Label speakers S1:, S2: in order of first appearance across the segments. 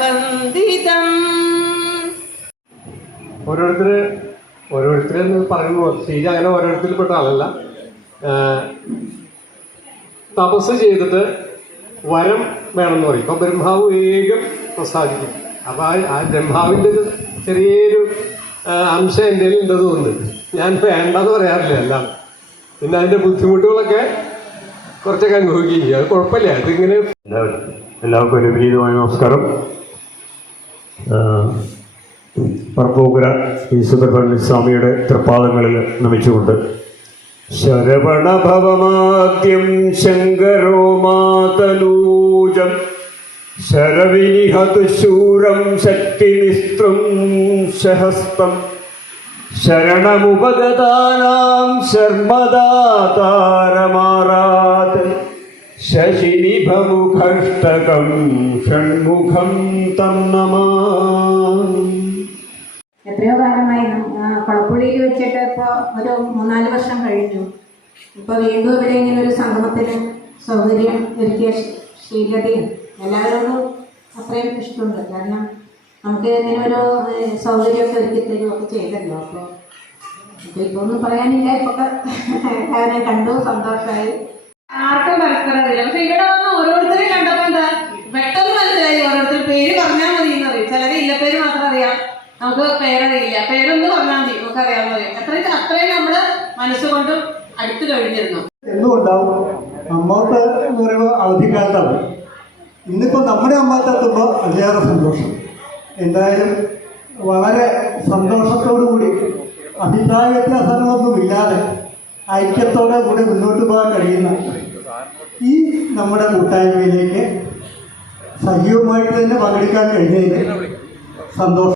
S1: വന്ദിതം
S2: ഓരോരുത്തര് ഓരോരുത്തരെന്ന് പറയുമ്പോൾ ശ്രീജ അങ്ങനെ ഓരോരുത്തരിൽ പെട്ട ആളല്ല തപസ് ചെയ്തിട്ട് വരം വേണമെന്ന് പറയും. ഇപ്പൊ ബ്രഹ്മാവ് വേഗം പ്രസാദിക്കും. അപ്പൊ ആ ആ ബ്രഹ്മാവിന്റെ ഒരു ചെറിയൊരു അംശം എന്റെ ഉണ്ടെന്ന് ഉണ്ടതുകൊണ്ട് ഞാൻ വേണ്ടെന്ന് പറയാറില്ല എല്ലാം. പിന്നെ അതിന്റെ ബുദ്ധിമുട്ടുകളൊക്കെ കുറച്ചൊക്കെ അനുഭവിക്കുകയും അത് കുഴപ്പമില്ല.
S3: അതിങ്ങനെ എല്ലാവർക്കും ഒരു വിനീതമായ നമസ്കാരം. പറപ്പൂക്കര ഈ സുബ്രഹ്മണ്യ സ്വാമിയുടെ തൃപ്പാദങ്ങളിൽ നമിച്ചുകൊണ്ട് ശരവണഭവമാദ്യം ശങ്കരോ മാതലൂജം ശരവിനിഹതു ശൂരം ശക്തിമിസ്ത്രം സഹസ്തം ശരണമുപഗതാനാം ശർമ്മദാതാരമാറാത്. ശശിനിഭമുഖഷ്ടകം ഷൺമുഖം തം നമാ
S4: എത്രയോ കാലമായി കുളപ്പുള്ളിയിൽ വെച്ചിട്ട് ഇപ്പോൾ ഒരു മൂന്നാൽ വർഷം കഴിഞ്ഞു. ഇപ്പോൾ വീണ്ടും ഇവിടെ ഇങ്ങനെ ഒരു സംഗമത്തിന് സൗകര്യം ഒരുക്കിയ ശീലതയും എല്ലാവരോടും അത്രയും ഇഷ്ടമുണ്ട്. കാരണം നമുക്ക് എങ്ങനെ ഒരു ഏഹ്, സൗകര്യമൊക്കെ ഒരുക്കി തരുമൊക്കെ ചെയ്തല്ലോ അപ്പോൾ അപ്പോൾ ഇപ്പോൾ ഒന്നും പറയാനില്ല. ഇപ്പോൾ എല്ലാവരെയും കണ്ടു സന്തോഷമായി
S1: ആർക്കും പരസ്പരം അറിയില്ല പക്ഷെ ഇവിടെ വന്ന് ഓരോരുത്തരെ കണ്ടപ്പോ എന്താ പെട്ടെന്ന് മനസ്സിലായി ഓരോരുത്തർ പേര് പറഞ്ഞാൽ മതി എന്ന് പറയും. ചിലരെ ഇല്ല പേര് മാത്രം അറിയാം. നമുക്ക് പേരറിയില്ല. പേരൊന്ന് പറഞ്ഞാൽ മതി. നമുക്ക് അറിയാമെന്ന് പറയും അത്രയും അത്രയും നമ്മൾ മനസ്സുകൊണ്ടും അടുത്ത് കഴിഞ്ഞിരുന്നു.
S5: എന്തുകൊണ്ടാവും അമ്മാവത്തെ എന്ന് പറയുമ്പോൾ അവധിക്കാലത്താണ്. ഇന്നിപ്പോൾ നമ്മുടെ അമ്മാവത്തെത്തുമ്പോൾ അതിലേറെ സന്തോഷം. എന്തായാലും വളരെ സന്തോഷത്തോടുകൂടി അഭിപ്രായ വ്യത്യാസങ്ങളൊന്നുമില്ലാതെ ഐക്യത്തോടെ കൂടി മുന്നോട്ട് പോകാൻ കഴിയുന്ന ഈ നമ്മുടെ കൂട്ടായ്മയിലേക്ക് സജീവമായിട്ട് തന്നെ പങ്കെടുക്കാൻ കഴിഞ്ഞതിന് സന്തോഷം.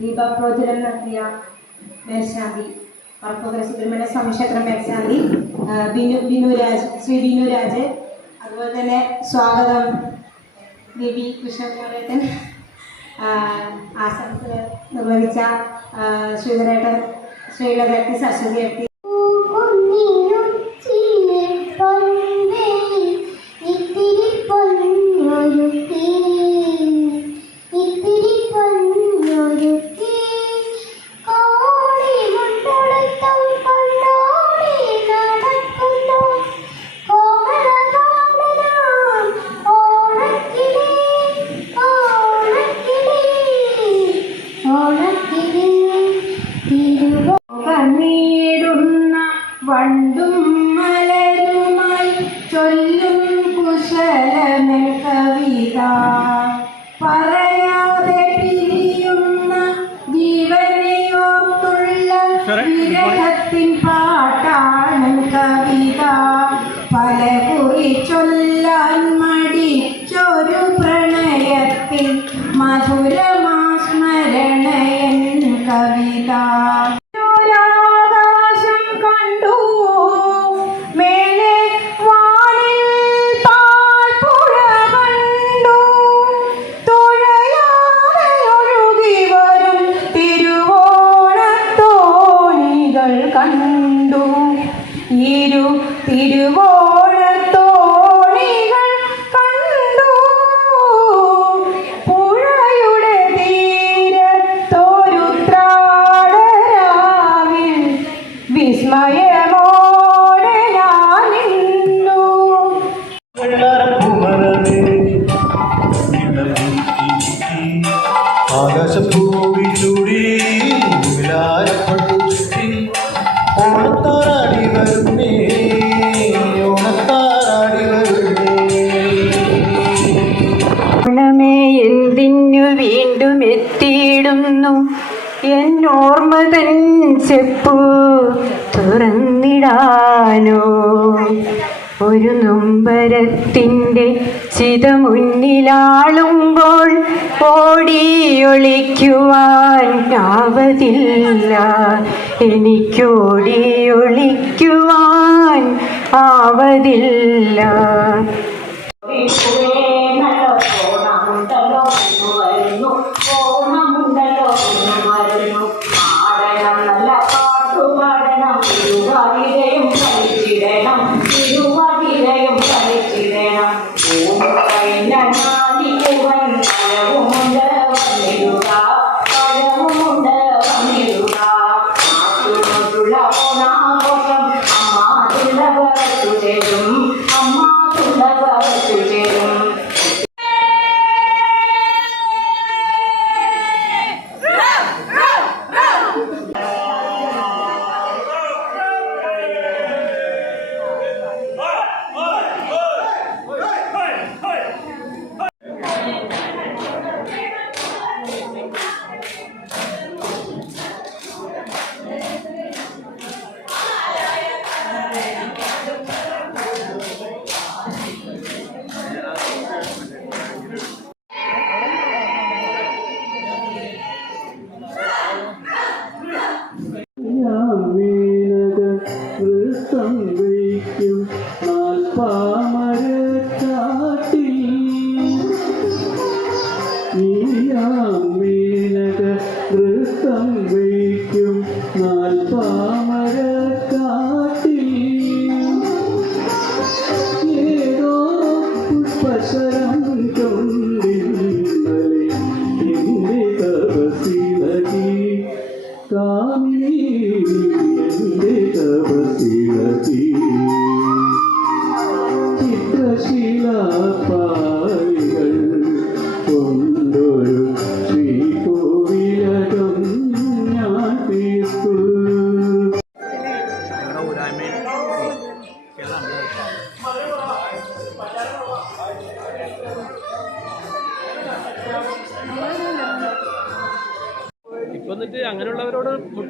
S4: ദീപപ്രോജ്വലം നടത്തിയ മേൽശാന്തി പറപ്പുകര സുബ്രഹ്മണ്യ സ്വാമി ആ, ബിനു ബിനു രാജ് ശ്രീ ബിനു രാജ് അതുപോലെ തന്നെ സ്വാഗതം ദേവി കൃഷ്ണകുമാരേട്ടൻ ആശംസകൾ നിർവഹിച്ച ശ്രീധരേട്ടൻ ശ്രീലതേട്ടി സരസ്വതി കണ്ണീടുന്ന മധുരമാസ്മരണയൻ കണ്ടു. ഇരു
S6: വാനിൽ വിലായപ്പെട്ടു ചുറ്റി
S4: വീണ്ടും എത്തിയിടുന്നു എന്നോർമ്മ തൻ ചെപ്പു തുറന്നിടാനോ? ഒരു നൊമ്പരത്തിന്റെ ചിത മുന്നിലാളുമ്പോൾ ഓടിയൊളിക്കുവാൻ ആവതില്ല. എനിക്കോടിയൊളിക്കുവാൻ ആവതില്ല. ആടണം നല്ല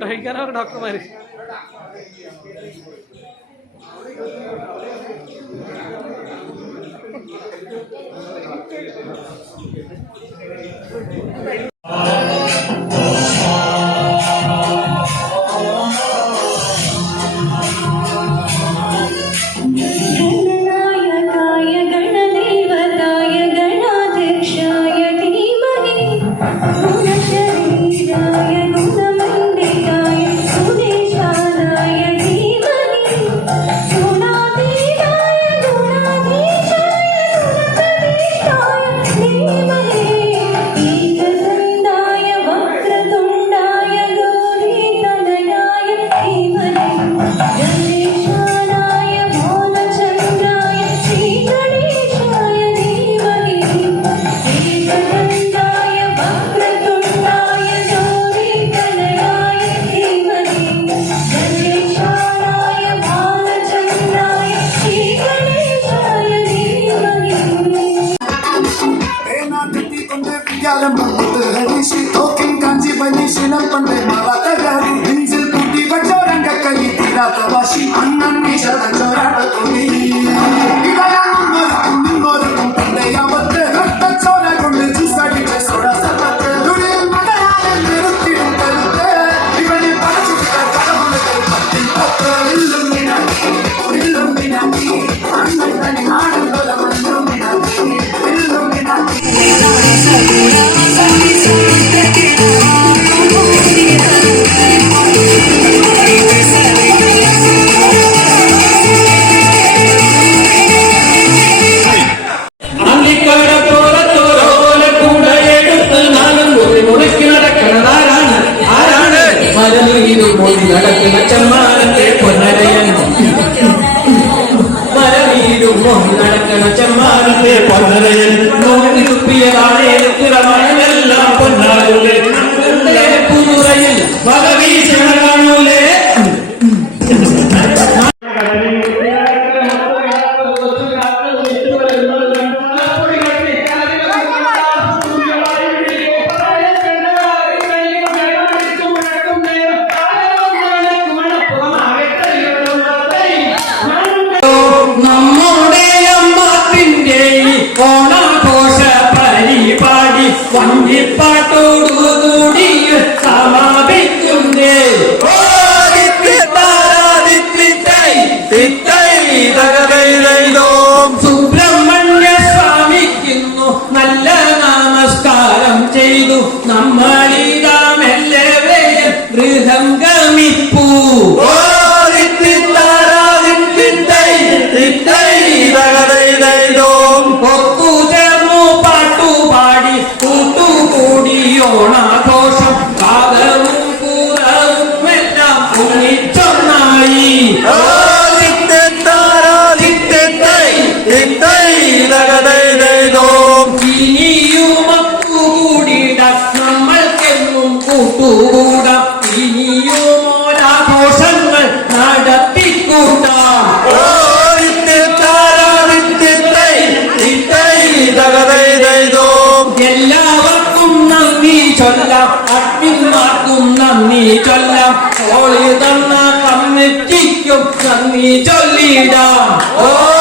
S7: ট্রাই করো ঢক মারি Thank you. കൂട്ടുകൂടാം ഇനിയും ഓരാഘോഷങ്ങൾ നടത്തിക്കൂട്ടാം എല്ലാവർക്കും നന്ദി ചൊല്ലാം. അഡ്മിന്മാർക്കും നന്ദി ചൊല്ലാം. ഓളി തന്ന കമ്മിറ്റിക്കും നന്ദി ചൊല്ലിടാം. ഓ